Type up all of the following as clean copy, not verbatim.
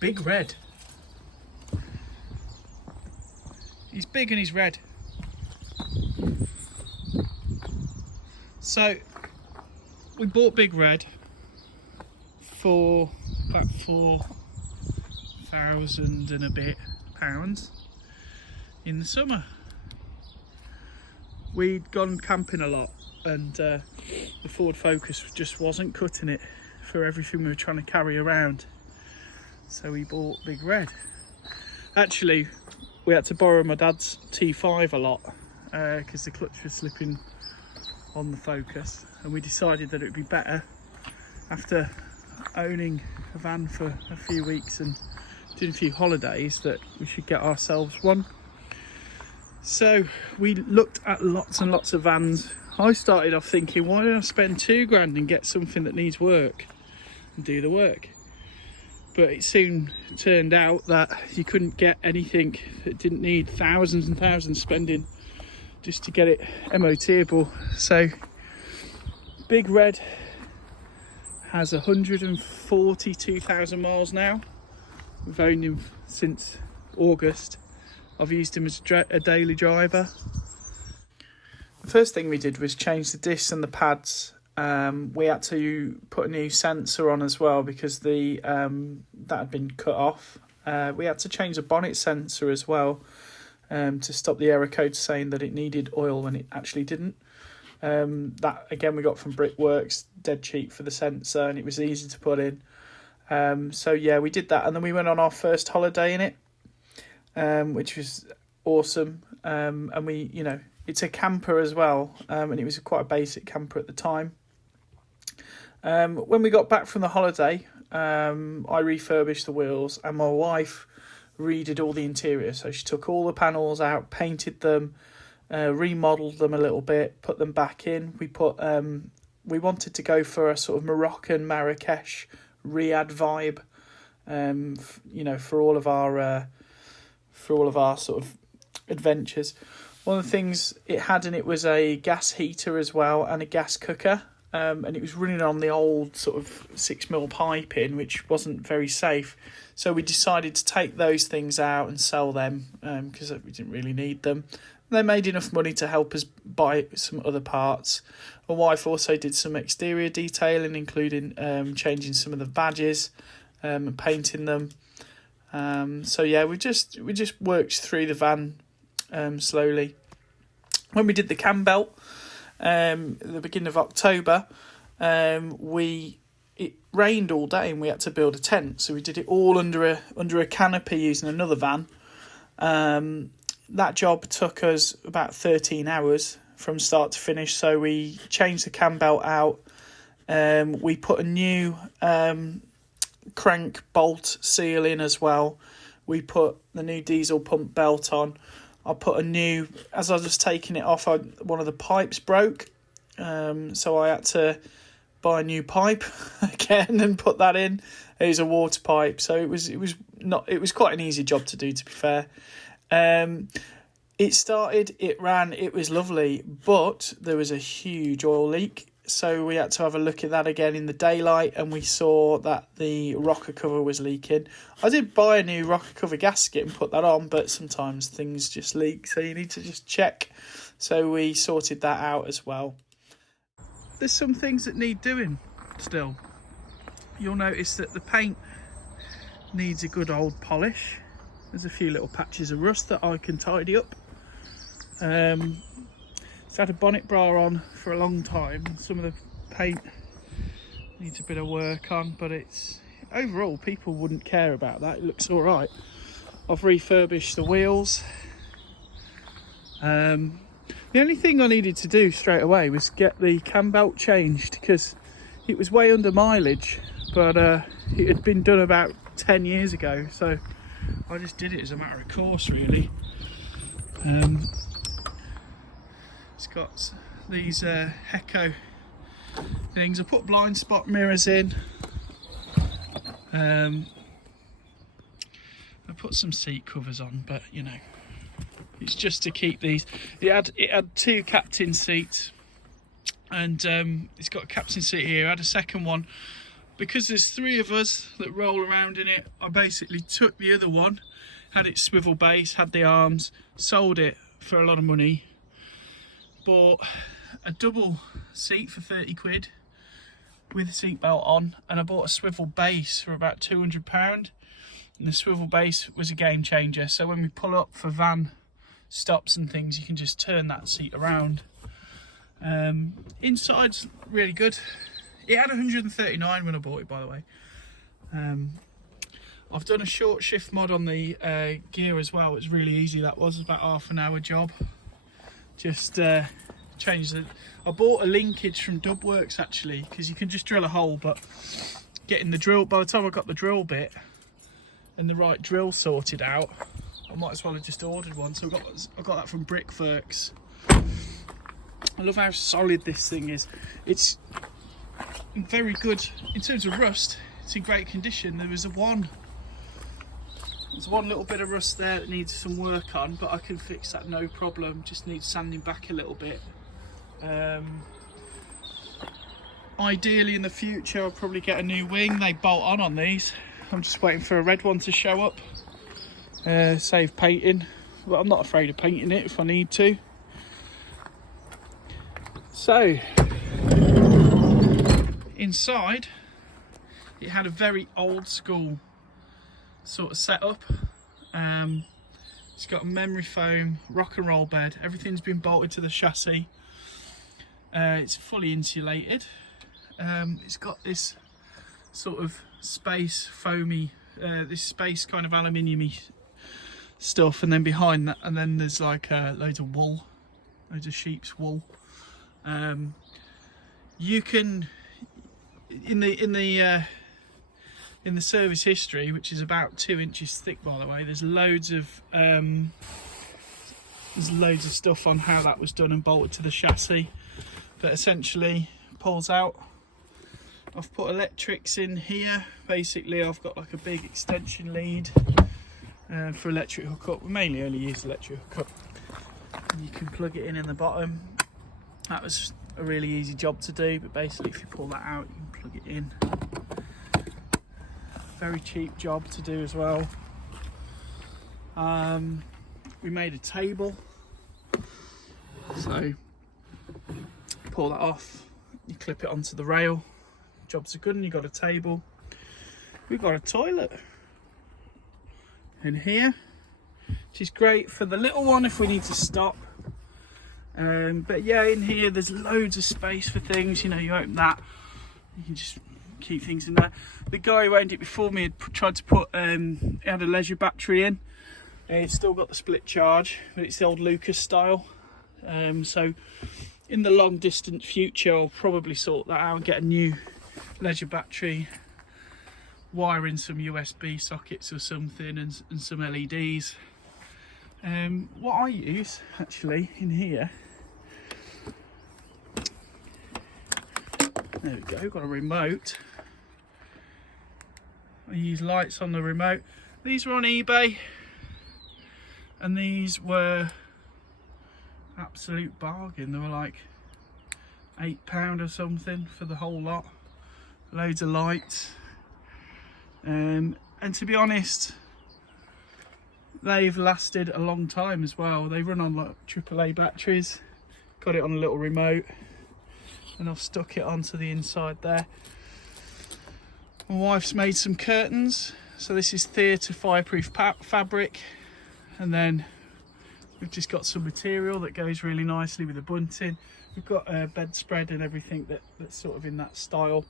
Big red. He's big and he's red. So we bought Big Red for about £4,000 and a bit in the summer. We'd gone camping a lot, and the Ford Focus just wasn't cutting it for everything we were trying to carry around. So we bought Big Red. Actually, we had to borrow my dad's T5 a lot because the clutch was slipping on the Focus, and we decided that it would be better, after owning a van for a few weeks and doing a few holidays, that we should get ourselves one. So we looked at lots and lots of vans. I started off thinking, why don't I spend £2,000 and get something that needs work and do the work? But it soon turned out that you couldn't get anything that didn't need thousands and thousands spending just to get it MOTable. So Big Red has 142,000 miles now. We've owned him since August. I've used him as a daily driver. The first thing we did was change the discs and the pads. We had to put a new sensor on as well because that had been cut off. We had to change the bonnet sensor as well to stop the error code saying that it needed oil when it actually didn't. That again we got from Brickworks, dead cheap for the sensor, and it was easy to put in. So yeah, we did that, and then we went on our first holiday in it, which was awesome. And we, it's a camper as well, and it was quite a basic camper at the time. When we got back from the holiday, I refurbished the wheels, and my wife redid all the interior. So she took all the panels out, painted them, remodeled them a little bit, put them back in. We wanted to go for a sort of Moroccan, Marrakesh, Riyadh vibe, for all of our sort of adventures. One of the things it had in it was a gas heater as well, and a gas cooker, and it was running on the old sort of 6mm piping, which wasn't very safe. So we decided to take those things out and sell them because we didn't really need them. They made enough money to help us buy some other parts. My wife also did some exterior detailing, including changing some of the badges and painting them. So yeah, we just worked through the van slowly. When we did the cambelt at the beginning of October, it rained all day and we had to build a tent. So we did it all under a canopy using another van. That job took us about 13 hours from start to finish. So we changed the cambelt out. We put a new crank bolt seal in as well. We put the new diesel pump belt on. I put a new, as I was taking it off, one of the pipes broke. So I had to buy a new pipe again and put that in. It was a water pipe. So it was quite an easy job to do, to be fair. It started, it ran, it was lovely, but there was a huge oil leak. So we had to have a look at that again in the daylight, and we saw that the rocker cover was leaking. I did buy a new rocker cover gasket and put that on, but sometimes things just leak, so you need to just check. So we sorted that out as well. There's some things that need doing still. You'll notice that the paint needs a good old polish. There's a few little patches of rust that I can tidy up. It's had a bonnet bra on for a long time. Some of the paint needs a bit of work on, but it's overall people wouldn't care about that. It looks all right. I've refurbished the wheels. The only thing I needed to do straight away was get the cam belt changed, because it was way under mileage, but it had been done about 10 years ago, so I just did it as a matter of course, really. It's got these Heco things. I put blind spot mirrors in. I put some seat covers on, but it's just to keep these. It had two captain seats, and it's got a captain seat here. I had a second one because there's 3 of us that roll around in it, I basically took the other one, had its swivel base, had the arms, sold it for a lot of money, bought a double seat for 30 quid with a seat belt on, and I bought a swivel base for about £200, and the swivel base was a game changer. So when we pull up for van stops and things, you can just turn that seat around. Inside's really good. It had 139 when I bought it, by the way. I've done a short shift mod on the gear as well. It's really easy. That was about half an hour job. Just changed it. I bought a linkage from Dubworks actually, because you can just drill a hole, but getting the drill, by the time I got the drill bit and the right drill sorted out, I might as well have just ordered one. So I got that from Brickworks. I love how solid this thing is. It's very good in terms of rust. It's in great condition. There's one little bit of rust there that needs some work on, but I can fix that no problem. Just needs sanding back a little bit. Ideally in the future I'll probably get a new wing. They bolt on these. I'm just waiting for a red one to show up. Save painting, but I'm not afraid of painting it if I need to. So inside it had a very old school sort of setup. It's got a memory foam rock and roll bed. Everything's been bolted to the chassis. It's fully insulated. It's got this sort of space foamy, this space kind of aluminium-y stuff, and then behind that, and then there's like loads of wool, loads of sheep's wool. You can, in the service history, which is about 2 inches thick, by the way, there's loads of stuff on how that was done and bolted to the chassis. But essentially pulls out. I've put electrics in here. Basically I've got like a big extension lead for electric hookup. We mainly only use electric hookup. And you can plug it in the bottom. That was a really easy job to do, but basically if you pull that out you can plug it in. Very cheap job to do as well. We made a table, so pull that off, you clip it onto the rail, jobs are good, and you've got a table. We've got a toilet in here, which is great for the little one if we need to stop. But yeah, in here there's loads of space for things. You know, you open that, you can just keep things in there. The guy who owned it before me had tried to put, he had a leisure battery in. It's still got the split charge, but it's the old Lucas style. So in the long distant future I'll probably sort that out and get a new leisure battery, wire in some USB sockets or something, and some LEDs. What I use actually in here, there we go, got a remote. I use lights on the remote. These were on eBay and these were absolute bargain. They were like £8 or something for the whole lot. Loads of lights, and to be honest, they've lasted a long time as well. They run on like AAA batteries. Got it on a little remote, and I've stuck it onto the inside there. My wife's made some curtains, so this is theatre fireproof fabric, and then we've just got some material that goes really nicely with the bunting. We've got a bedspread and everything that's sort of in that style.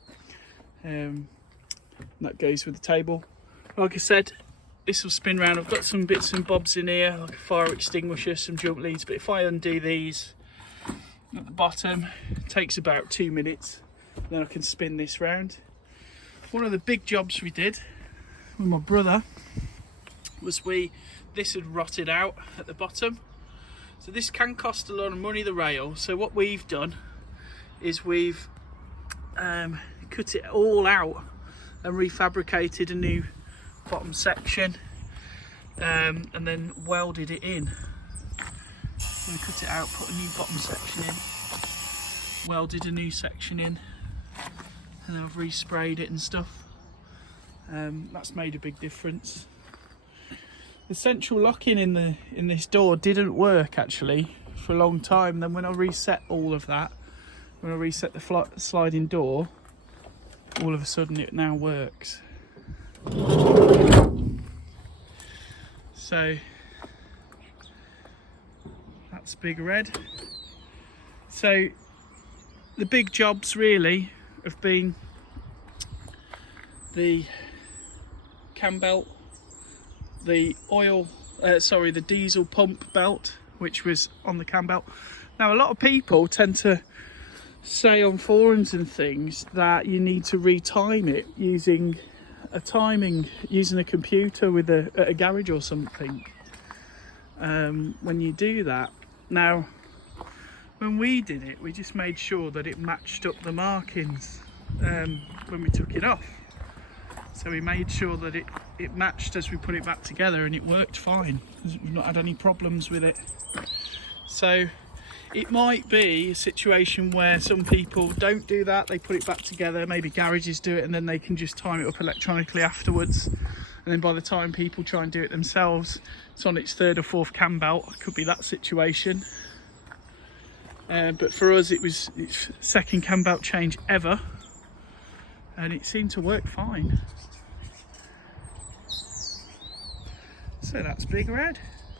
That goes with the table. Like I said, this will spin round. I've got some bits and bobs in here, like a fire extinguisher, some jump leads, but if I undo these at the bottom, it takes about 2 minutes, then I can spin this round. One of the big jobs we did with my brother was this had rotted out at the bottom, so this can cost a lot of money, the rail. So what we've done is we've cut it all out and refabricated a new bottom section, and then welded it in. So we cut it out, put a new bottom section in, welded a new section in, and then I've resprayed it and stuff. That's made a big difference. The central locking in this door didn't work actually for a long time. Then when I reset all of that, when I reset the sliding door, all of a sudden it now works. So that's Big Red. So the big jobs really have been the cam belt, the the diesel pump belt, which was on the cam belt. Now a lot of people tend to say on forums and things that you need to retime it using a computer with a garage or something. When you do that, now when we did it, we just made sure that it matched up the markings when we took it off. So we made sure that it matched as we put it back together, and it worked fine. We've not had any problems with it. So it might be a situation where some people don't do that, they put it back together, maybe garages do it and then they can just time it up electronically afterwards, and then by the time people try and do it themselves, it's on its third or fourth cam belt. It could be that situation. But for us it's second cam belt change ever, and it seemed to work fine. So that's Big Red.